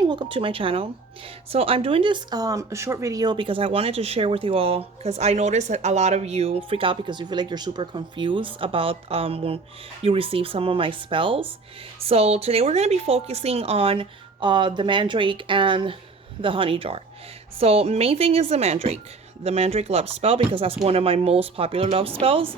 and welcome to my channel. So I'm doing this short video because I wanted to share with you all, because I noticed that a lot of you freak out because you feel like you're super confused about when you receive some of my spells. So today we're going to be focusing on the mandrake and the honey jar. So main thing is the mandrake love spell, because that's one of my most popular love spells,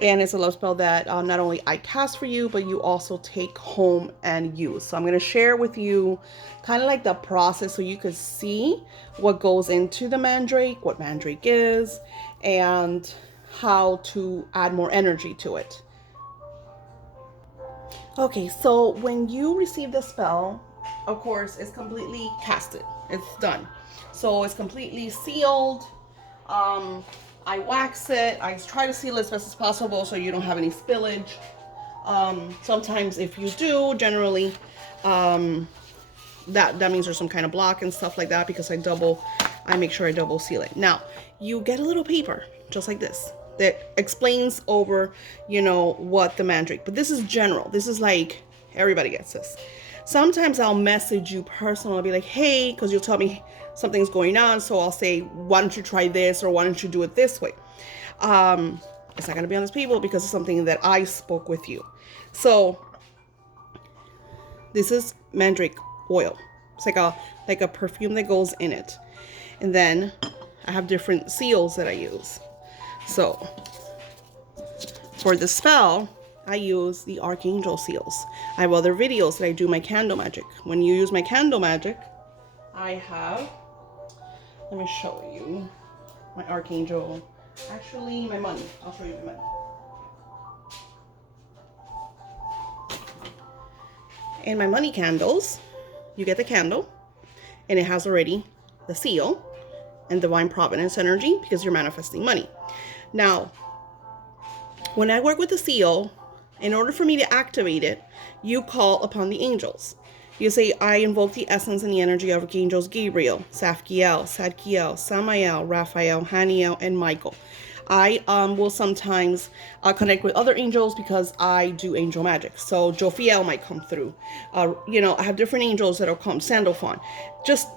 and it's a love spell that not only I cast for you, but you also take home and use. So I'm going to share with you kind of like the process so you could see what goes into the mandrake, what mandrake is, and how to add more energy to it. Okay, so when you receive the spell, of course, it's completely casted. It's done. So it's completely sealed. I wax it. I try to seal it as best as possible so you don't have any spillage. Sometimes if you do, generally, that means there's some kind of block and stuff like that, because I make sure I double seal it. Now, you get a little paper, just like this, that explains over, what the mandrake, but this is general. This is like, everybody gets this. Sometimes I'll message you personally. I'll be like, hey, because you'll tell me something's going on. So I'll say, why don't you try this? Or why don't you do it this way? It's not going to be on this people because it's something that I spoke with you. So this is mandrake oil. It's like a perfume that goes in it. And then I have different seals that I use. So for the spell, I use the archangel seals. I have other videos that I do my candle magic. When you use my candle magic, I have, let me show you my archangel, actually my money. I'll show you my money. And my money candles, you get the candle and it has already the seal and divine providence energy, because you're manifesting money. Now, when I work with the seal, in order for me to activate it, you call upon the angels. You say, I invoke the essence and the energy of Archangels Gabriel, Safkiel, Sadkiel, Samael, Raphael, Haniel, and Michael. I will sometimes connect with other angels because I do angel magic. So Jophiel might come through. I have different angels that'll come. Sandalphon. Just,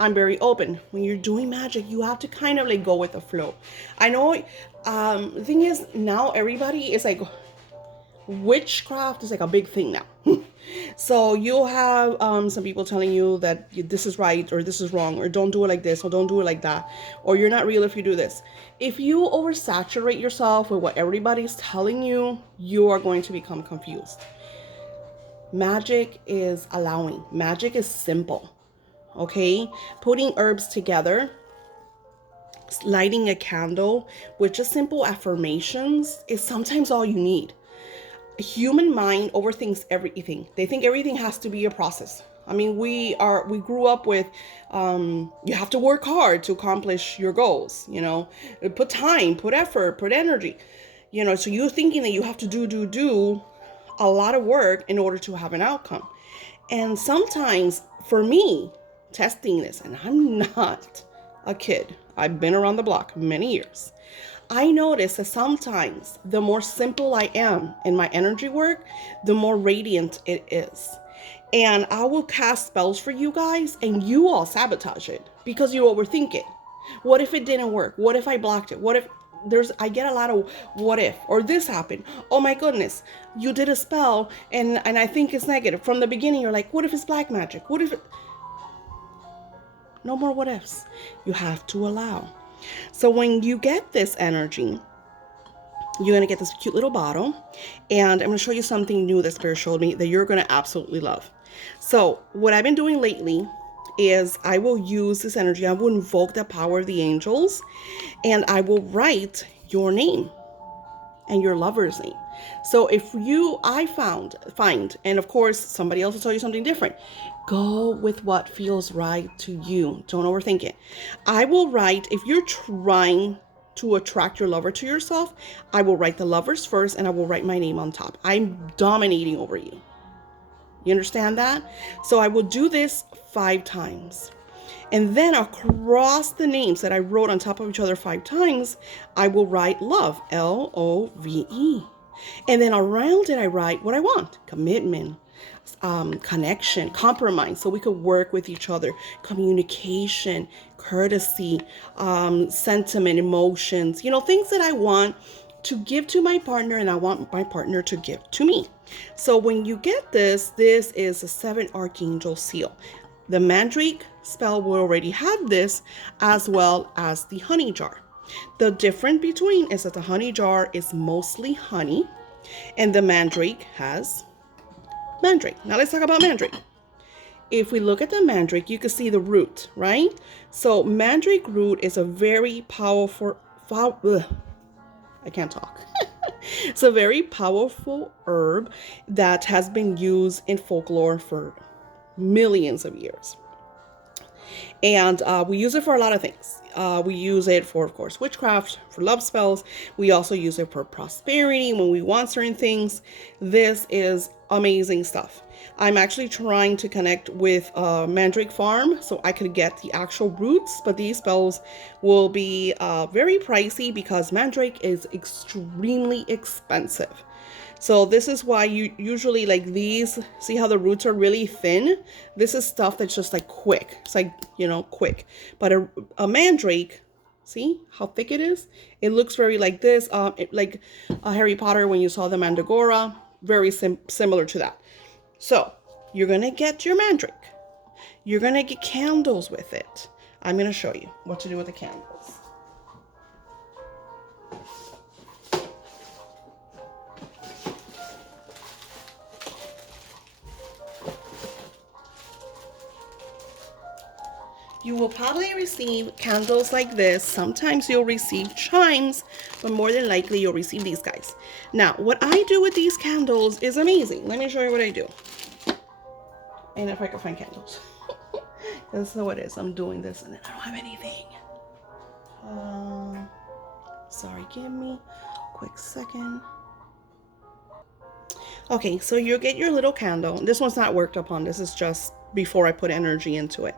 I'm very open. When you're doing magic, you have to kind of like go with the flow. I know, the thing is, now everybody is like, witchcraft is like a big thing now. So you'll have some people telling you that this is right or this is wrong, or don't do it like this or don't do it like that, or you're not real if you do this. If you oversaturate yourself with what everybody's telling you, you are going to become confused. Magic is allowing. Magic is simple. Okay, putting herbs together, lighting a candle with just simple affirmations is sometimes all you need. Human mind overthinks everything. They think everything has to be a process. I mean, we grew up with, you have to work hard to accomplish your goals, put time, put effort, put energy, so you're thinking that you have to do a lot of work in order to have an outcome. And sometimes for me, testing this, and I'm not a kid, I've been around the block many years, I notice that sometimes the more simple I am in my energy work, the more radiant it is. And I will cast spells for you guys and you all sabotage it because you overthink it. What if it didn't work? What if I blocked it? What if I get a lot of what if, or this happened. Oh my goodness, you did a spell and I think it's negative. From the beginning, you're like, what if it's black magic? What if it... No more what ifs. You have to allow. So when you get this energy, you're going to get this cute little bottle, and I'm going to show you something new that Spirit showed me that you're going to absolutely love. So what I've been doing lately is I will use this energy. I will invoke the power of the angels, and I will write your name and your lover's name. So if I find, and of course somebody else will tell you something different, go with what feels right to you. Don't overthink it. I will write, if you're trying to attract your lover to yourself, I will write the lovers first and I will write my name on top. I'm dominating over you. You understand that? So I will do this 5 times. And then across the names that I wrote on top of each other 5 times, I will write love, Love. And then around it, I write what I want: commitment, connection, compromise, so we could work with each other, communication, courtesy, sentiment, emotions, you know, things that I want to give to my partner and I want my partner to give to me. So when you get this, this is a 7 archangel seal. The mandrake spell will already have this, as well as the honey jar. The difference between is that the honey jar is mostly honey and the mandrake has mandrake. Now let's talk about mandrake. If we look at the mandrake, you can see the root, right? So mandrake root is a very powerful, I can't talk. It's a very powerful herb that has been used in folklore for millions of years. And we use it for a lot of things. We use it for, of course, witchcraft, for love spells. We also use it for prosperity when we want certain things. This is amazing stuff. I'm actually trying to connect with Mandrake Farm so I could get the actual roots, but these spells will be very pricey because mandrake is extremely expensive. So this is why you usually like these, see how the roots are really thin? This is stuff that's just like quick. It's like, you know, quick. But a mandrake, see how thick it is? It looks very like this, like Harry Potter when you saw the mandragora, very similar to that. So you're going to get your mandrake. You're going to get candles with it. I'm going to show you what to do with the candles. You will probably receive candles like this. Sometimes you'll receive chimes, but more than likely you'll receive these guys. Now, what I do with these candles is amazing. Let me show you what I do. And if I can find candles. That's what it is. I'm doing this and then I don't have anything. Sorry, give me a quick second. Okay, so you get your little candle. This one's not worked upon. This is just before I put energy into it.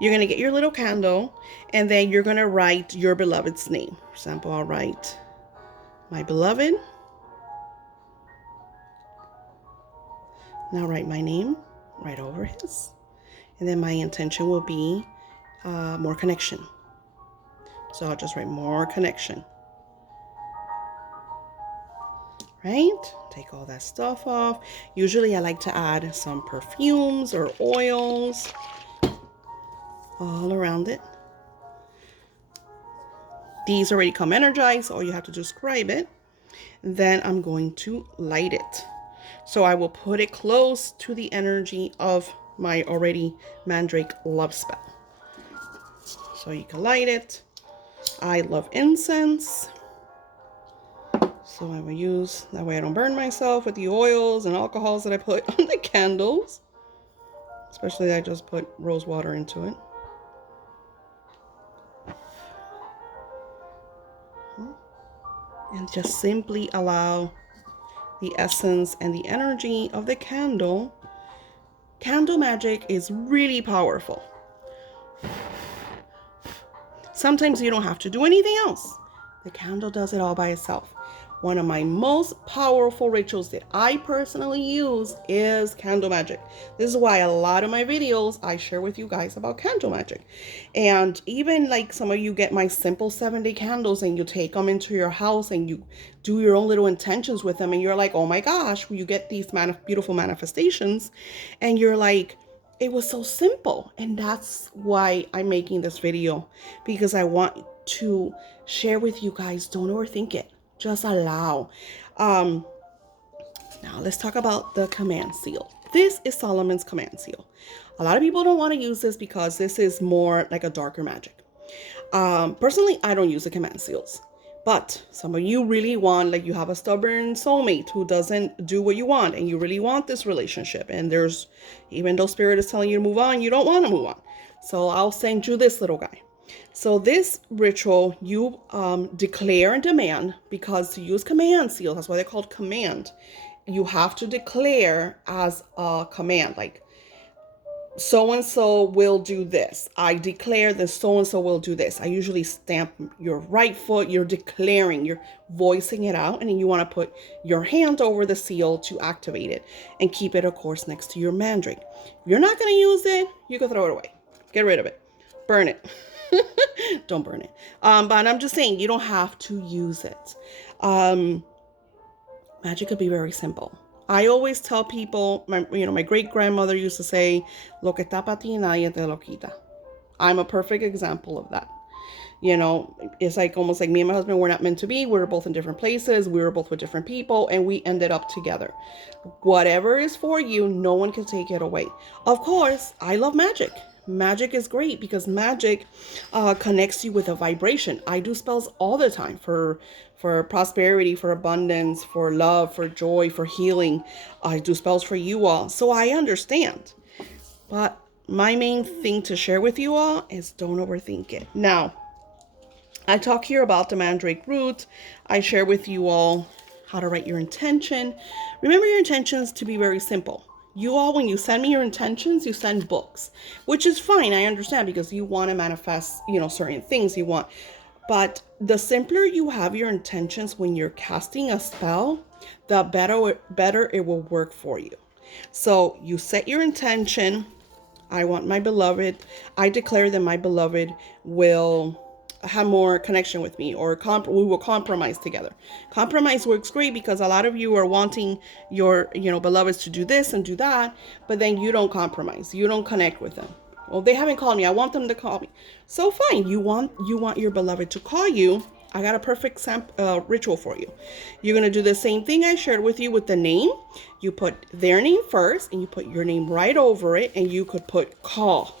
You're going to get your little candle and then you're going to write your beloved's name. For example, I'll write my beloved. Now write my name right over his. And then my intention will be more connection. So I'll just write more connection. Right? Take all that stuff off. Usually I like to add some perfumes or oils all around it. These already come energized. All you have to do is scribe it. Then I'm going to light it. So I will put it close to the energy of my already mandrake love spell. So you can light it. I love incense. So I will use, that way I don't burn myself with the oils and alcohols that I put on the candles. Especially I just put rose water into it. And just simply allow the essence and the energy of the candle. Candle magic is really powerful. Sometimes you don't have to do anything else. The candle does it all by itself. One of my most powerful rituals that I personally use is candle magic. This is why a lot of my videos I share with you guys about candle magic. And even like some of you get my simple 7-day candles and you take them into your house and you do your own little intentions with them and you're like, oh my gosh, you get these beautiful manifestations and you're like, it was so simple. And that's why I'm making this video, because I want to share with you guys, don't overthink it. Just allow. Now let's talk about the command seal. This is Solomon's command seal. A lot of people don't want to use this because this is more like a darker magic. Personally, I don't use the command seals. But some of you really want, like you have a stubborn soulmate who doesn't do what you want and you really want this relationship. And there's, even though spirit is telling you to move on, you don't want to move on. So I'll send you this little guy. So this ritual, you declare and demand, because to use command seals, that's why they're called command. You have to declare as a command, like so and so will do this. I declare that so and so will do this. I usually stamp your right foot. You're declaring, you're voicing it out, and then you want to put your hand over the seal to activate it and keep it, of course, next to your mandrake. If you're not going to use it, you can throw it away. Get rid of it. Burn it. Don't burn it. But I'm just saying, you don't have to use it. Magic could be very simple. I always tell people, my great grandmother used to say, "Lo que está para ti, nadie te lo quita." I'm a perfect example of that. It's like almost like me and my husband were not meant to be. We were both in different places. We were both with different people, and we ended up together. Whatever is for you, no one can take it away. Of course, I love magic. Magic is great because magic connects you with a vibration. I do spells all the time for prosperity, for abundance, for love, for joy, for healing. I do spells for you all. So I understand. But my main thing to share with you all is don't overthink it. Now, I talk here about the mandrake root. I share with you all how to write your intention. Remember your intentions to be very simple. You all, when you send me your intentions, you send books, which is fine. I understand because you want to manifest, certain things you want. But the simpler you have your intentions when you're casting a spell, the better it will work for you. So you set your intention. I want my beloved. I declare that my beloved will have more connection with me, or we will compromise together. Compromise works great because a lot of you are wanting your beloveds to do this and do that, but then you don't compromise. You don't connect with them. Well, they haven't called me. I want them to call me. So fine. You want your beloved to call you. I got a perfect ritual for you. You're going to do the same thing I shared with you with the name. You put their name first and you put your name right over it, and you could put call.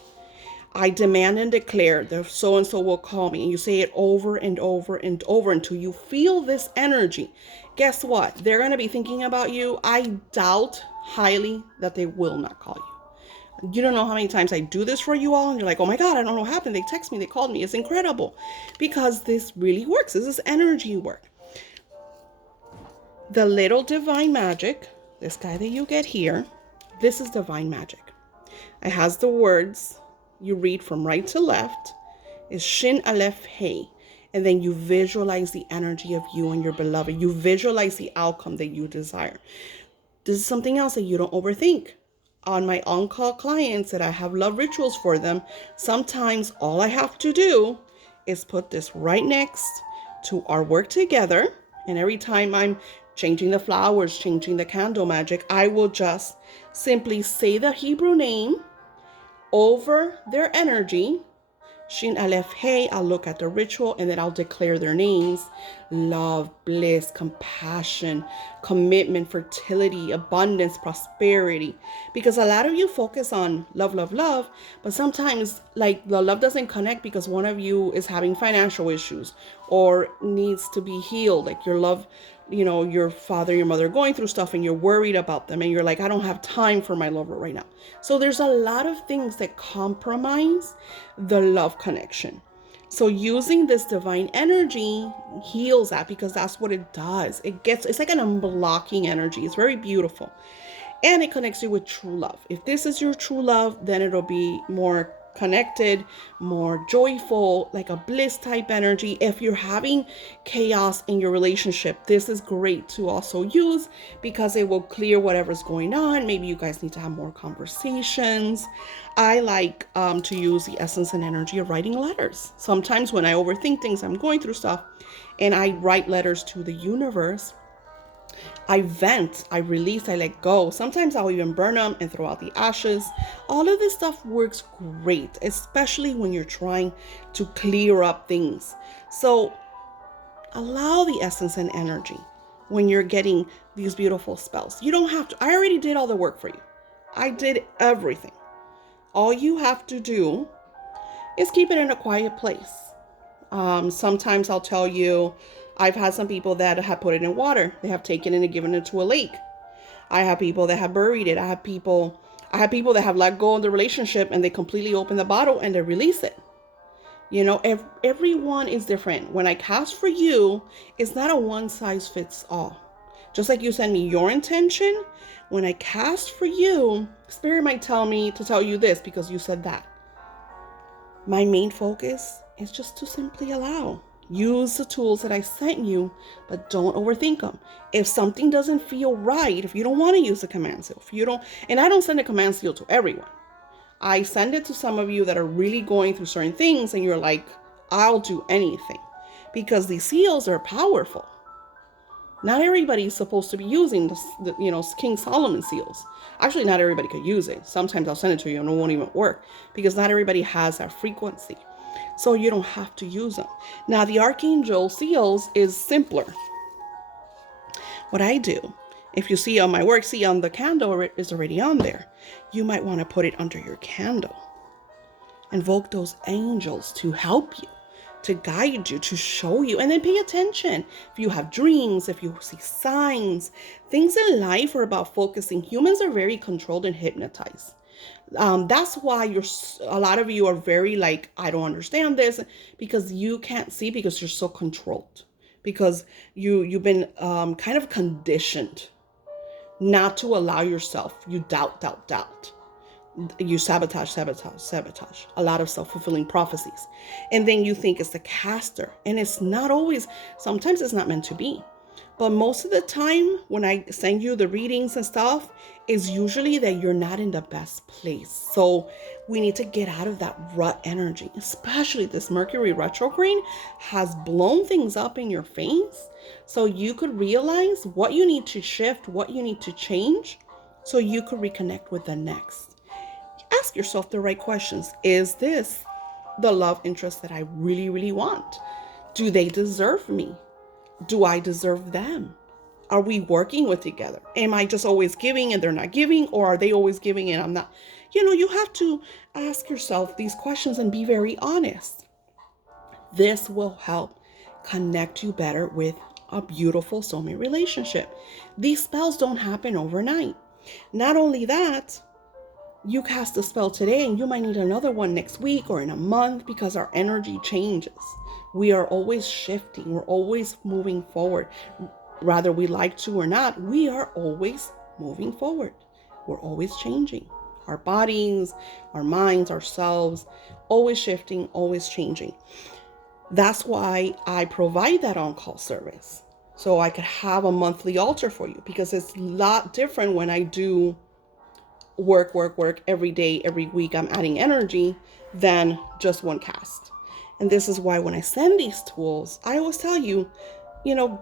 I demand and declare that so-and-so will call me. And you say it over and over and over until you feel this energy. Guess what? They're going to be thinking about you. I doubt highly that they will not call you. You don't know how many times I do this for you all. And you're like, oh my God, I don't know what happened. They text me. They called me. It's incredible. Because this really works. This is energy work. The little divine magic, this guy that you get here, this is divine magic. It has the words. You read from right to left is Shin Aleph Hey. And then you visualize the energy of you and your beloved. You visualize the outcome that you desire. This is something else that you don't overthink. On my on-call clients that I have love rituals for them, sometimes all I have to do is put this right next to our work together. And every time I'm changing the flowers, changing the candle magic, I will just simply say the Hebrew name over their energy. Shin Aleph Hey, I'll look at the ritual and then I'll declare their names. Love, bliss, compassion, commitment, fertility, abundance, prosperity. Because a lot of you focus on love, love, love, but sometimes like the love doesn't connect because one of you is having financial issues or needs to be healed. Like your love, your father, your mother going through stuff and you're worried about them and you're like, I don't have time for my lover right now. So there's a lot of things that compromise the love connection. So using this divine energy heals that because that's what it does. It's like an unblocking energy. It's very beautiful. And it connects you with true love. If this is your true love, then it'll be more connected, more joyful, like a bliss type energy. If you're having chaos in your relationship, this is great to also use because it will clear whatever's going on. Maybe you guys need to have more conversations. I like to use the essence and energy of writing letters. Sometimes when I overthink things, I'm going through stuff and I write letters to the universe. I vent, I release, I let go. Sometimes I'll even burn them and throw out the ashes. All of this stuff works great, especially when you're trying to clear up things. So allow the essence and energy when you're getting these beautiful spells. You don't have to. I already did all the work for you. I did everything. All you have to do is keep it in a quiet place. Sometimes I'll tell you, I've had some people that have put it in water. They have taken it and given it to a lake. I have people that have buried it. I have people that have let go of the relationship and they completely open the bottle and they release it. Everyone is different. When I cast for you, it's not a one size fits all. Just like you send me your intention, when I cast for you, Spirit might tell me to tell you this because you said that. My main focus is just to simply allow. Use the tools that I sent you, but don't overthink them. If something doesn't feel right, if you don't want to use the command seal, if you don't, and I don't send a command seal to everyone. I send it to some of you that are really going through certain things and you're like, I'll do anything. Because these seals are powerful. Not everybody is supposed to be using the King Solomon seals. Actually, not everybody could use it. Sometimes I'll send it to you and it won't even work because not everybody has that frequency. So you don't have to use them. Now, the Archangel seals is simpler. What I do, if you see on my work, see on the candle, it is already on there. You might want to put it under your candle. Invoke those angels to help you, to guide you, to show you, and then pay attention. If you have dreams, if you see signs, things in life are about focusing. Humans are very controlled and hypnotized. That's why a lot of you are very like, I don't understand this, because you can't see because you're so controlled, because you've been kind of conditioned not to allow yourself. You doubt. You sabotage. A lot of self-fulfilling prophecies. And then you think it's the caster. And it's not always, sometimes it's not meant to be. But most of the time, when I send you the readings and stuff, is usually that you're not in the best place. So we need to get out of that rut energy, especially this Mercury retrograde has blown things up in your face. So you could realize what you need to shift, what you need to change, so you could reconnect with the next. Ask yourself the right questions. Is this the love interest that I really, really want? Do they deserve me? Do I deserve them? Are we working with together? Am I just always giving and they're not giving? Or are they always giving and I'm not? You have to ask yourself these questions and be very honest. This will help connect you better with a beautiful soulmate relationship. These spells don't happen overnight. Not only that, you cast a spell today and you might need another one next week or in a month because our energy changes. We are always shifting. We're always moving forward. Whether we like to or not, we are always moving forward. We're always changing. Our bodies, our minds, ourselves, always shifting, always changing. That's why I provide that on-call service. So I could have a monthly altar for you, because it's a lot different when I do work every day, every week. I'm adding energy than just one cast. And this is why when I send these tools, I always tell you,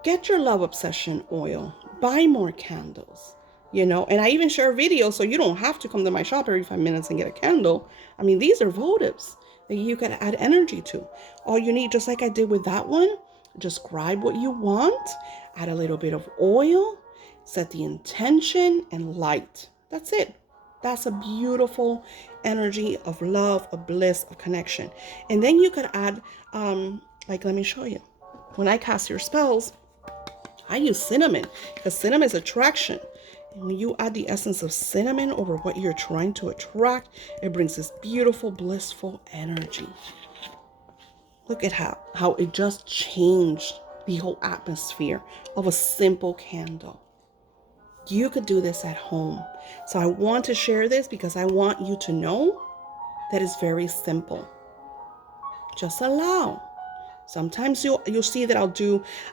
get your love obsession oil, buy more candles, and I even share videos so you don't have to come to my shop every 5 minutes and get a candle. I mean, these are votives that you can add energy to. All you need, just like I did with that one, describe what you want, add a little bit of oil, set the intention, and light. That's it. That's a beautiful energy of love, of bliss, of connection. And then you could add, let me show you. When I cast your spells, I use cinnamon, because cinnamon is attraction. And when you add the essence of cinnamon over what you're trying to attract, it brings this beautiful, blissful energy. Look at how it just changed the whole atmosphere of a simple candle. You could do this at home. So I want to share this because I want you to know that it's very simple. Just allow. Sometimes you'll see that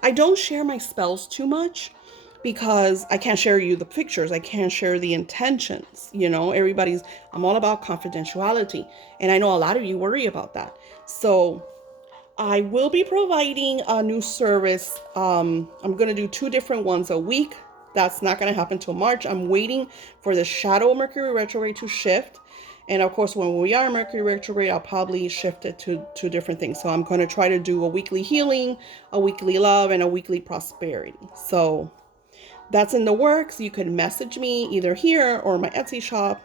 I don't share my spells too much because I can't share you the pictures. I can't share the intentions. I'm all about confidentiality. And I know a lot of you worry about that. So I will be providing a new service. I'm going to do 2 different ones a week. That's not going to happen till March. I'm waiting for the shadow Mercury retrograde to shift. And of course, when we are Mercury retrograde, I'll probably shift it to different things. So I'm going to try to do a weekly healing, a weekly love, and a weekly prosperity. So that's in the works. You can message me either here or my Etsy shop.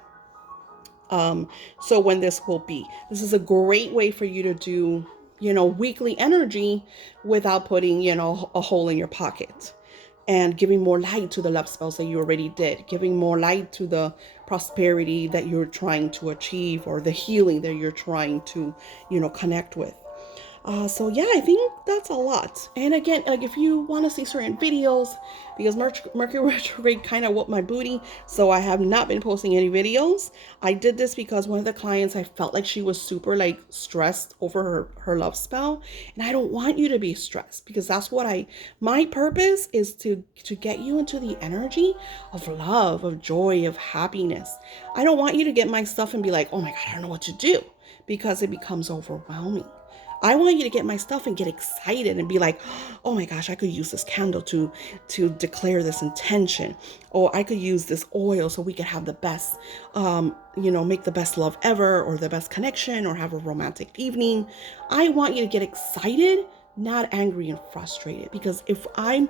So when this will be. This is a great way for you to do, weekly energy without putting, a hole in your pocket. And giving more light to the love spells that you already did. Giving more light to the prosperity that you're trying to achieve, or the healing that you're trying to, connect with. So yeah, I think that's a lot. And again, like if you want to see certain videos, because Mercury retrograde kind of whooped my booty, so I have not been posting any videos. I did this because one of the clients, I felt like she was super like stressed over her love spell, and I don't want you to be stressed, because that's what my purpose is to get you into the energy of love, of joy, of happiness. I don't want you to get my stuff and be like, oh my God, I don't know what to do, because it becomes overwhelming. I want you to get my stuff and get excited and be like, oh my gosh, I could use this candle to declare this intention, or I could use this oil so we could have the best, make the best love ever, or the best connection, or have a romantic evening. I want you to get excited, not angry and frustrated, because if I'm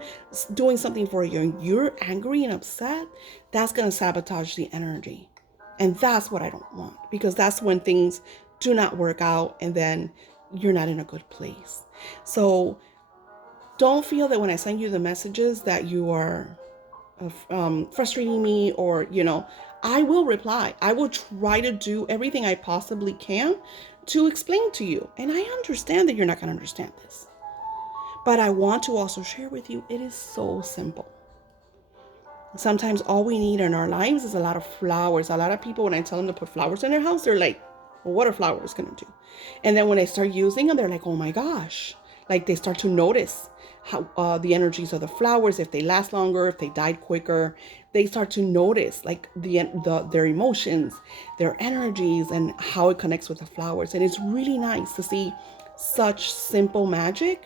doing something for you and you're angry and upset, that's going to sabotage the energy. And that's what I don't want, because that's when things do not work out, and then you're not in a good place. So don't feel that when I send you the messages that you are frustrating me, or, I will reply. I will try to do everything I possibly can to explain to you. And I understand that you're not going to understand this. But I want to also share with you, it is so simple. Sometimes all we need in our lives is a lot of flowers. A lot of people, when I tell them to put flowers in their house, they're like, well, what are flowers going to do? And then when they start using them, they're like, oh my gosh. Like they start to notice how the energies of the flowers, if they last longer, if they died quicker. They start to notice like their emotions, their energies, and how it connects with the flowers. And it's really nice to see such simple magic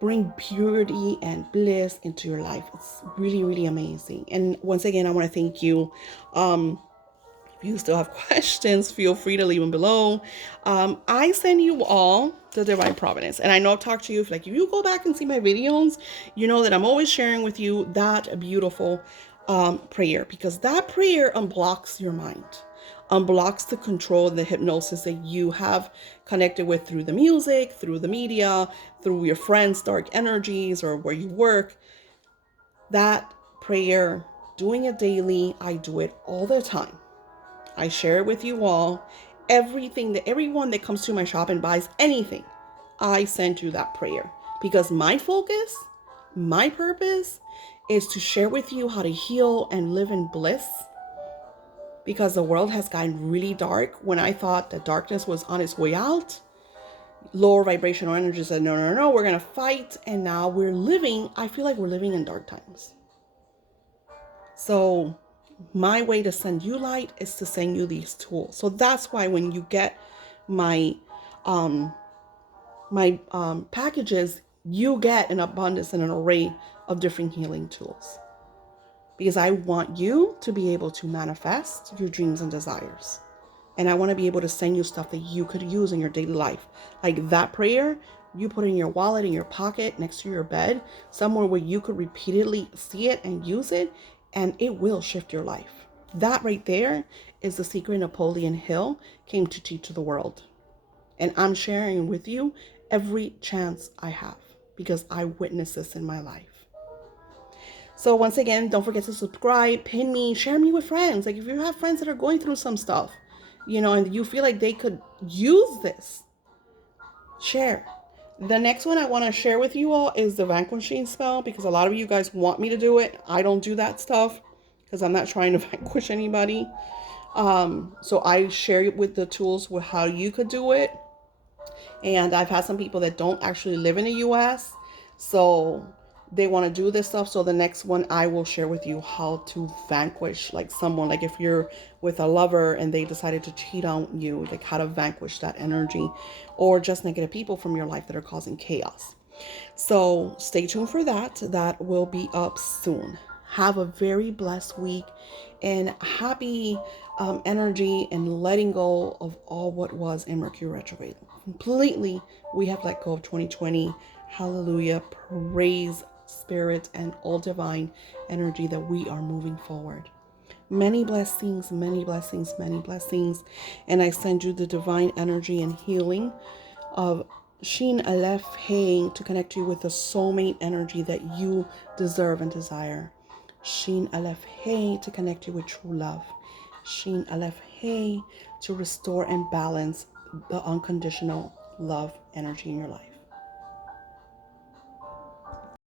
bring purity and bliss into your life. It's really, really amazing. And once again, I want to thank you. If you still have questions, feel free to leave them below. I send you all the divine providence. And I know I've talked to you, if you go back and see my videos, you know that I'm always sharing with you that beautiful prayer, because that prayer unblocks your mind, unblocks the control, the hypnosis that you have connected with through the music, through the media, through your friends' dark energies, or where you work. That prayer, doing it daily, I do it all the time. I share it with you all. Everyone that comes to my shop and buys anything, I send you that prayer, because my focus, my purpose is to share with you how to heal and live in bliss, because the world has gotten really dark. When I thought that darkness was on its way out, lower vibrational energy said, no, no, no, we're going to fight. And now I feel like we're living in dark times. So my way to send you light is to send you these tools. So that's why when you get my packages, you get an abundance and an array of different healing tools, because I want you to be able to manifest your dreams and desires. And I want to be able to send you stuff that you could use in your daily life. Like that prayer, you put in your wallet, in your pocket, next to your bed, somewhere where you could repeatedly see it and use it, and it will shift your life. That right there is the secret Napoleon Hill came to teach the world. And I'm sharing with you every chance I have, because I witnessed this in my life. So once again, don't forget to subscribe, pin me, share me with friends. Like if you have friends that are going through some stuff, and you feel like they could use this, share. The next one I want to share with you all is the vanquishing spell, because a lot of you guys want me to do it. I don't do that stuff because I'm not trying to vanquish anybody. So I share it with the tools with how you could do it. And I've had some people that don't actually live in the US, so they want to do this stuff. So the next one, I will share with you how to vanquish like someone, like if you're with a lover and they decided to cheat on you, like how to vanquish that energy, or just negative people from your life that are causing chaos. So stay tuned for that. That will be up soon. Have a very blessed week, and happy energy and letting go of all what was in Mercury retrograde. Completely, we have let go of 2020. Hallelujah. Praise spirit and all divine energy that we are moving forward. Many blessings, many blessings, many blessings. And I send you the divine energy and healing of Shin Aleph Hey to connect you with the soulmate energy that you deserve and desire. Shin Aleph Hey to connect you with true love. Shin Aleph Hey to restore and balance the unconditional love energy in your life.